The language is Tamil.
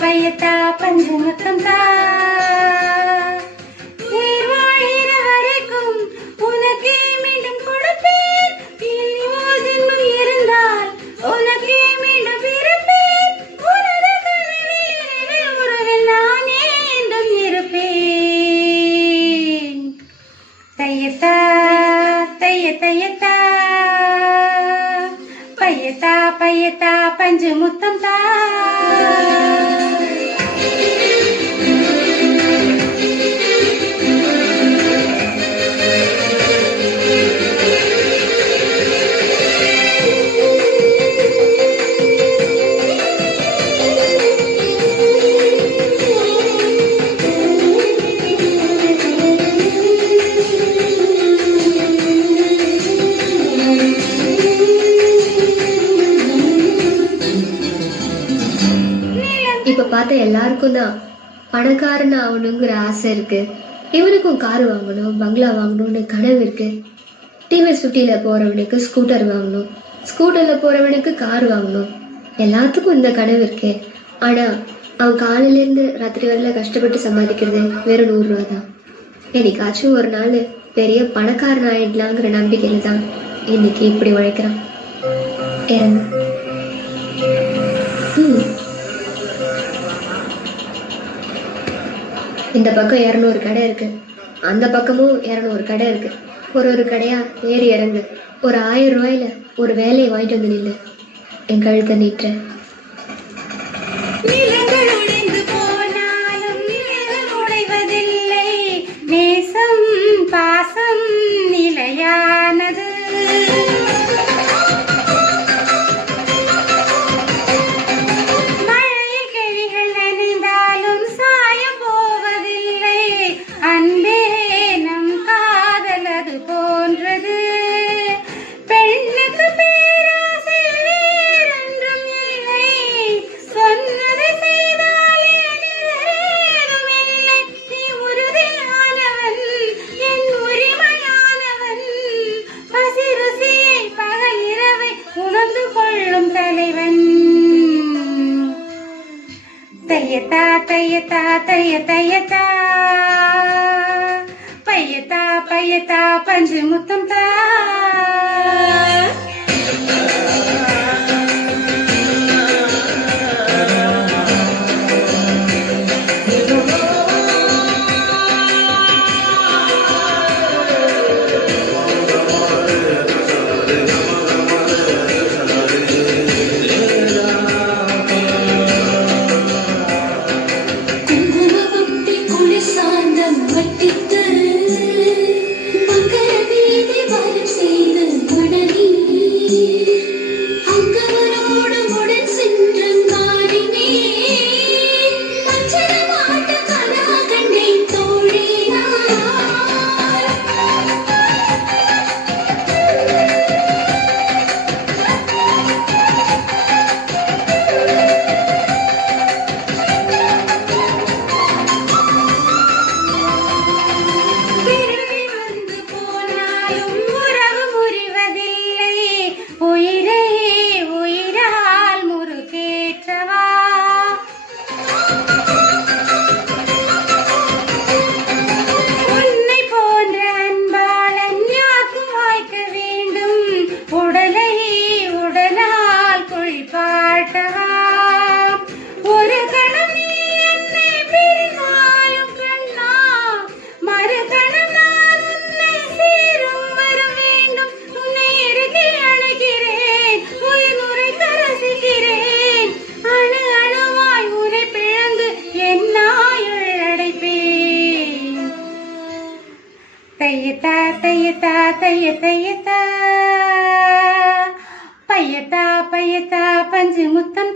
பயத்தா பஞ்சு முத்தம் தா உயிர் வாழ்கிற வரைக்கும் உனக்கே மீண்டும் கொடுப்பேன். ஜென்மம் இருந்தால் உனக்கே மீண்டும் பிறப்பேன். உனது கனவில் உறவில் நானே என்றும் இருப்பேன். தையத்தா தைய தையத்தா பையத்தா பையத்தா பஞ்சு முத்தம் தா. இப்ப பார்த்த எல்லாருக்கும் தான் பணக்காரன் ஆகணுங்கிற ஆசை இருக்கு. இவனுக்கும் கார் வாங்கணும், பங்களா வாங்கணும்னு கனவு இருக்கு. டிவிஎஸ் 50ல போறவனுக்கு ஸ்கூட்டர் வாங்கணும், ஸ்கூட்டர்ல போறவனுக்கு கார் வாங்கணும். எல்லாத்துக்கும் இந்த கனவு இருக்கு. ஆனா அவன் காலையில இருந்து ராத்திரி வரல கஷ்டப்பட்டு சம்பாதிக்கிறது வெறும் 100 ரூபா தான். என்னைக்காச்சும் ஒரு நாள் பெரிய பணக்காரன் ஆயிடலாங்கிற நம்பிக்கையில தான் இன்னைக்கு இப்படி உழைக்கிறான். இந்த பக்கம் 200 கடை இருக்கு, அந்த பக்கமும் 200 கடை இருக்கு. ஒரு கடையா ஏறி இறங்கு. ஒரு 1000 ரூபாயில ஒரு வேலையை வாங்கிட்டு வந்து நில்லு. என் கழுத்தை நீட்டுறேன். நேசம் பாசம் நிலையானது. மழையில் கிளிகள் நனைந்தாலும் சாயம் போவதில்லை. அன்பே நம் காதல் அது போன்றது. பெண்ணுக்கு பேராசை வேறென்றும் இல்லை. சொன்னதை செய்தாலே ஏதும் இல்லை. நீ உறுதியானவன், என் உரிமையானவன். பசி ருசியை பகல் இரவை உணர்ந்து கொள்ளும் தலைவன். தையத்தா தையத்தா தைய தையத்தா பையத்தா பையத்தா பஞ்சு முத்தம் தா. தையத்தா தையத்தா தைய தையத்தா பையத்தா பையத்தா பஞ்சு முத்தம்